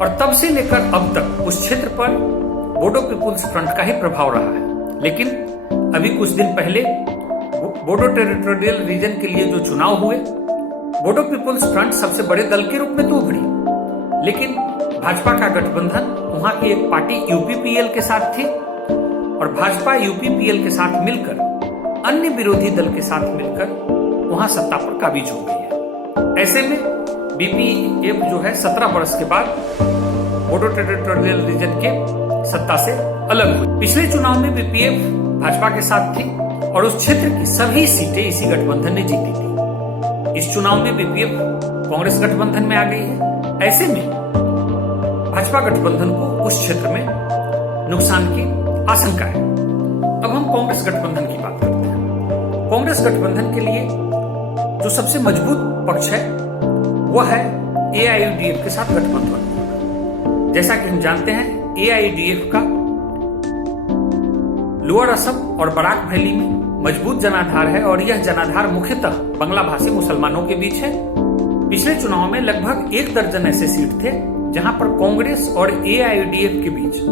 और तब से लेकर अब तक उस क्षेत्र पर बोडो पीपुल्स फ्रंट का ही प्रभाव रहा है। लेकिन अभी कुछ दिन पहले बोडो टेरिटोरियल रीजन के लिए जो चुनाव हुए, बोडो पीपुल्स फ्रंट सबसे बड़े दल के रूप में तो उभरी, लेकिन भाजपा का गठबंधन वहां की एक पार्टी यूपीपीएल के साथ थी और भाजपा यूपीपीएल के साथ मिलकर अन्य विरोधी दल के साथ मिलकर वहां सत्ता पर काबिज हो गई है। ऐसे में बीपीएफ जो है 17 वर्ष के बाद बोडो टेरिटोरियल रीजन के सत्ता से अलग हुई। पिछले चुनाव में बीपीएफ भाजपा के साथ थी और उस क्षेत्र की सभी सीटें इसी गठबंधन ने जीती थी। इस चुनाव में बीपीएफ कांग्रेस गठबंधन में आ गई है। ऐसे में भाजपा गठबंधन को उस क्षेत्र में नुकसान की आशंका है। अब हम कांग्रेस गठबंधन की बात करते हैं। कांग्रेस गठबंधन के लिए जो सबसे मजबूत पक्ष है वह है एआईयूडीएफ के साथ गठबंधन। जैसा कि हम जानते हैं, एआईयूडीएफ का लोअर असम और बराक वैली में मजबूत जनाधार है और यह जनाधार मुख्यतः बांग्ला भाषी मुसलमानों के बीच है। पिछले चुनाव में लगभग 1 दर्जन ऐसे सीट थे जहां पर कांग्रेस और एआईयूडीएफ के बीच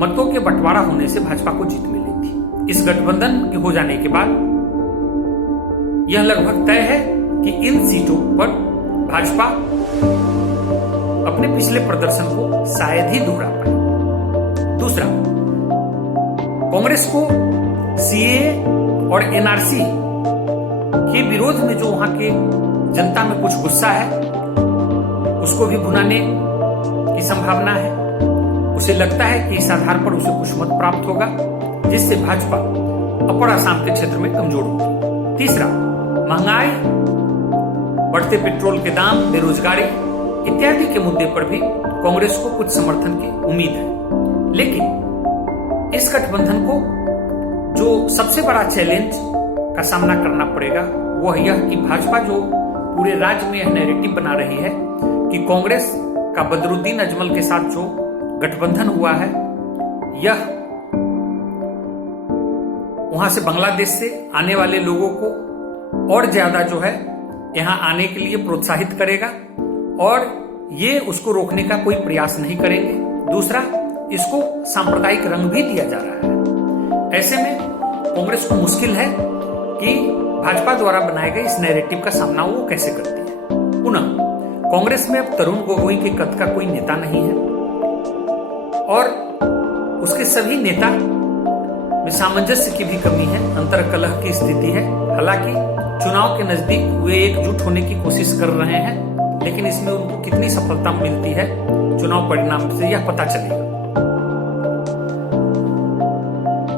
मतों के बंटवारा होने से भाजपा को जीत मिली थी। इस गठबंधन के हो जाने के बाद यह लगभग तय है कि इन सीटों पर भाजपा अपने पिछले प्रदर्शन को शायद ही दोहरा पाए। दूसरा, कांग्रेस को सीएए और एनआरसी के विरोध में जो वहां के जनता में कुछ गुस्सा है उसको भी भुनाने की संभावना है। उसे लगता है कि इस आधार पर उसे कुछ मत प्राप्त होगा जिससे भाजपा अपर असम के क्षेत्र में कमजोर होगी। तीसरा, महंगाई, बढ़ते पेट्रोल के दाम, बेरोजगारी इत्यादि के मुद्दे पर भी कांग्रेस को कुछ समर्थन की उम्मीद है। लेकिन इस गठबंधन को जो सबसे बड़ा चैलेंज का सामना करना पड़ेगा वह यह कि भाजपा जो पूरे राज्य में यह नैरेटिव बना रही है कि कांग्रेस का बदरुद्दीन अजमल के साथ जो गठबंधन हुआ है यह वहां से बांग्लादेश से आने वाले लोगों को और ज्यादा जो है यहां आने के लिए प्रोत्साहित करेगा और ये उसको रोकने का कोई प्रयास नहीं करेंगे। दूसरा, इसको सांप्रदायिक रंग भी दिया जा रहा है। ऐसे में कांग्रेस को मुश्किल है कि भाजपा द्वारा बनाए गए इस नैरेटिव का सामना वो कैसे करती है। पुनः कांग्रेस में अब तरुण गोगोई के कद का कोई नेता नहीं है और उसके सभी नेता में सामंजस्य की भी कमी है, अंतर्कलह की स्थिति है। हालांकि चुनाव के नजदीक वे एकजुट होने की कोशिश कर रहे हैं, लेकिन इसमें उनको कितनी सफलता मिलती है चुनाव परिणाम से यह पता चलेगा।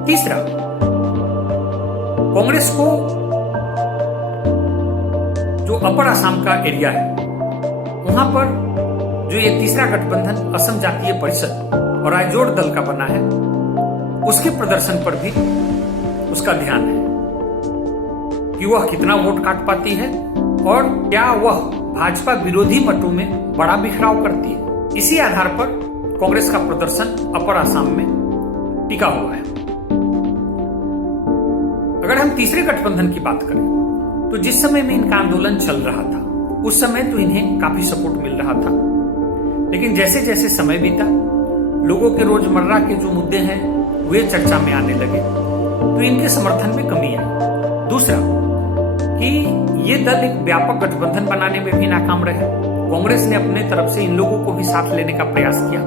तीसरा, कांग्रेस को जो अपर असम का एरिया है वहां पर जो ये तीसरा गठबंधन असम जातीय परिषद और रायजोड़ दल का बना है उसके प्रदर्शन पर भी उसका ध्यान है कि वह कितना वोट काट पाती है और क्या वह भाजपा विरोधी मतों में बड़ा बिखराव करती है। इसी आधार पर कांग्रेस का प्रदर्शन अपर असम में टिका हुआ है। अगर हम तीसरे गठबंधन की बात करें तो जिस समय में इनका आंदोलन चल रहा था उस समय तो इन्हें काफी सपोर्ट मिल रहा था, लेकिन जैसे जैसे समय बीता लोगों के रोजमर्रा के जो मुद्दे हैं वे चर्चा में आने लगे तो इनके समर्थन में कमी आई। दूसरा कि ये दल एक व्यापक गठबंधन बनाने में भी नाकाम रहे। कांग्रेस ने अपने तरफ से इन लोगों को भी साथ लेने का प्रयास किया,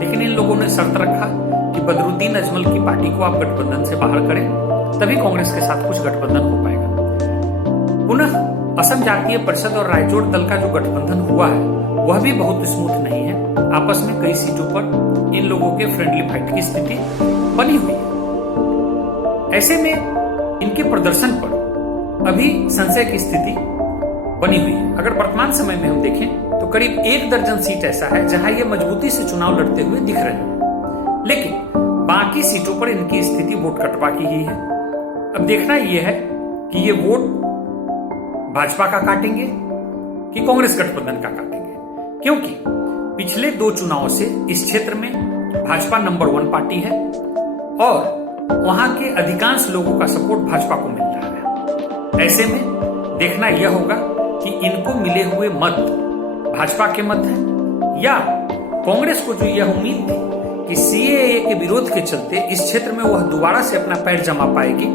लेकिन इन लोगों ने शर्त रखा कि बदरुद्दीन अजमल की पार्टी को आप गठबंधन से बाहर करें, तभी कांग्रेस के साथ कुछ गठबंधन हो पाएगा। पुनः असम जातीय परिषद और रायजोड़ दल का जो गठबंधन हुआ है वह भी बहुत स्मूथ नहीं है। आपस में कई सीटों पर इन लोगों के फ्रेंडली फाइट की स्थिति बनी हुई है। ऐसे में इनके प्रदर्शन पर अभी संशय की स्थिति बनी हुई है। अगर वर्तमान समय में हम देखें तो करीब 1 दर्जन सीट ऐसा है जहां ये मजबूती से चुनाव लड़ते हुए दिख रहे हैं, लेकिन बाकी सीटों पर इनकी स्थिति वोट कटवा की ही है। अब देखना यह है कि ये वोट भाजपा का काटेंगे कि कांग्रेस गठबंधन का काटेंगे, क्योंकि पिछले 2 चुनावों से इस क्षेत्र में भाजपा नंबर 1 पार्टी है और वहां के अधिकांश लोगों का सपोर्ट भाजपा को मिल रहा है। ऐसे में देखना यह होगा कि इनको मिले हुए मत भाजपा के मत हैं या कांग्रेस को जो यह उम्मीद थी कि सीएए के विरोध के चलते इस क्षेत्र में वह दोबारा से अपना पैर जमा पाएगी,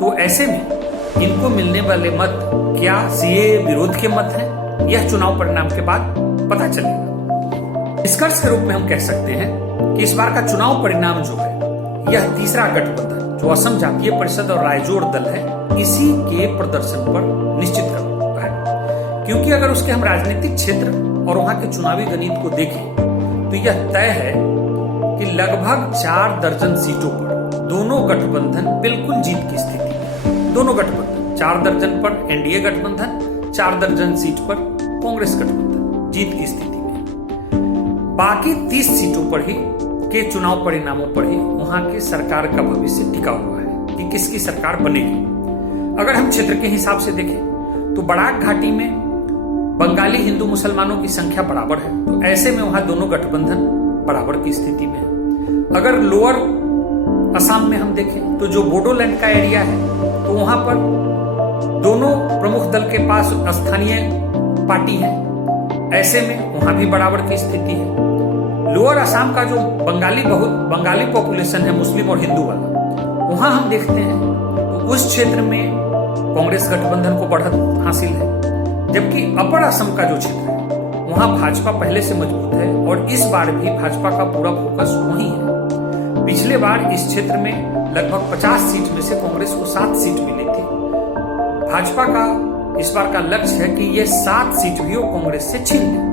तो ऐसे में इनको मिलने वाले मत क्या सीएए विरोध के मत हैं, यह चुनाव परिणाम के बाद पता चलेगा। निष्कर्ष के रूप में हम कह सकते हैं कि इस बार का चुनाव परिणाम जो है, यह तीसरा गठबंधन जो असम जातीय परिषद और रायजोर दल है, इसी के प्रदर्शन पर निश्चित करता है। क्योंकि अगर उसके हम राजनीतिक क्षेत्र और वहां के चुनावी गणित को देखें तो यह तय है कि लगभग 4 दर्जन सीटों पर दोनों गठबंधन बिल्कुल जीत की स्थिति में। दोनों गठबंधन 4 दर्जन पर एनडीए गठबंधन, 4 दर्जन सीट पर कांग्रेस गठबंधन जीत की स्थिति में। बाकी 30 सीटों पर ही के चुनाव परिणामों पर ही वहां की सरकार का भविष्य टिका हुआ है कि किसकी सरकार बनेगी। अगर हम क्षेत्र के हिसाब से देखें तो बराक घाटी में बंगाली हिंदू मुसलमानों की संख्या बराबर है, तो ऐसे में वहां दोनों गठबंधन बराबर की स्थिति में है। अगर लोअर असम में हम देखें तो जो बोडोलैंड का एरिया है, तो वहां पर दोनों प्रमुख दल के पास स्थानीय पार्टी है, ऐसे में वहां भी बराबर की स्थिति है। लोअर असम का जो बंगाली पॉपुलेशन है, मुस्लिम और हिंदू वाला, वहां हम देखते हैं तो उस क्षेत्र में कांग्रेस गठबंधन को बढ़त हासिल है। जबकि अपर असम का जो क्षेत्र है, वहां भाजपा पहले से मजबूत है और इस बार भी भाजपा का पूरा फोकस वहीं है। पिछले बार इस क्षेत्र में लगभग 50 सीट में से कांग्रेस को 7 सीट मिली थी। भाजपा का इस बार का लक्ष्य है कि ये 7 सीट भी वो कांग्रेस से छीन ले।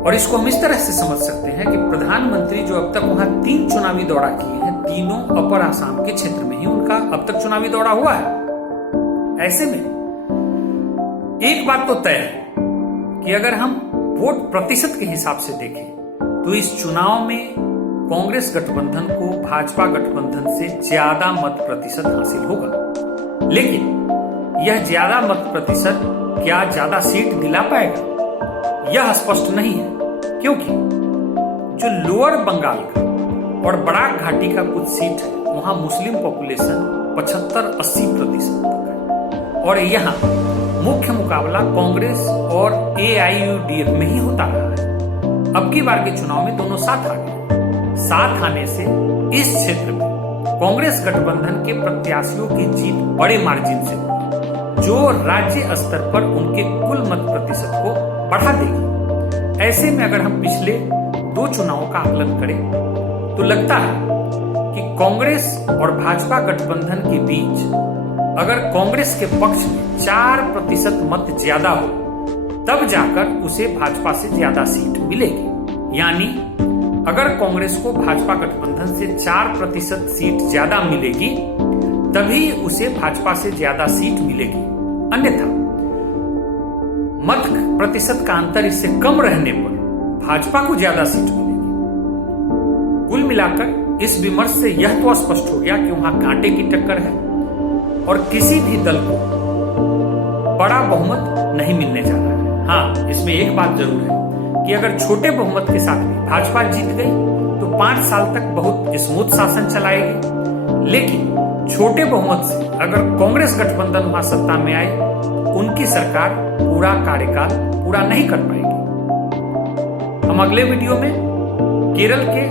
और इसको हम इस तरह से समझ सकते हैं कि प्रधानमंत्री जो अब तक वहां 3 चुनावी दौरा किए हैं, तीनों अपर आसाम के क्षेत्र में ही उनका अब तक चुनावी दौरा हुआ है। ऐसे में एक बात तो तय है कि अगर हम वोट प्रतिशत के हिसाब से देखें तो इस चुनाव में कांग्रेस गठबंधन को भाजपा गठबंधन से ज्यादा मत प्रतिशत हासिल होगा। लेकिन यह ज्यादा मत प्रतिशत क्या ज्यादा सीट दिला पाएगा, यह स्पष्ट नहीं है। क्योंकि जो लोअर बंगाल का और बराक घाटी का कुछ सीट है, वहां मुस्लिम पॉपुलेशन 75-80% तक है और यहाँ मुख्य मुकाबला कांग्रेस और एआईयूडीएफ में ही होता रहा है। अब की बार के चुनाव में दोनों साथ आ गए। साथ आने से इस क्षेत्र में कांग्रेस गठबंधन के प्रत्याशियों की जीत बड़े मार्जिन से होगी, जो राज्य स्तर पर उनके कुल मत प्रतिशत को बढ़ा देगी। ऐसे में अगर हम पिछले 2 चुनावों का आकलन करें तो लगता है कि कांग्रेस और भाजपा गठबंधन के बीच अगर कांग्रेस के पक्ष में 4% मत ज्यादा हो, तब जाकर उसे भाजपा से ज्यादा सीट मिलेगी। यानी अगर कांग्रेस को भाजपा गठबंधन से 4% सीट ज्यादा मिलेगी, तभी उसे भाजपा से ज्यादा सीट मिलेगी। अन्यथा मत प्रतिशत का अंतर इससे कम रहने पर भाजपा को ज्यादा सीट मिलेगी। कुल मिलाकर इस विमर्श से यह तो स्पष्ट हो गया कि वहां कांटे की टक्कर है और किसी भी दल को बड़ा बहुमत नहीं मिलने जा रहा है। हाँ, इसमें एक बात जरूर है कि अगर छोटे बहुमत के साथ भी भाजपा जीत गई तो 5 साल तक बहुत स्मूथ शासन चलाएगी। लेकिन छोटे बहुमत से अगर कांग्रेस गठबंधन वहां सत्ता में आए, उनकी सरकार पूरा कार्यकाल पूरा नहीं कर पाएगी। हम अगले वीडियो में केरल के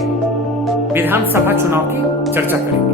विधानसभा चुनाव की चर्चा करेंगे।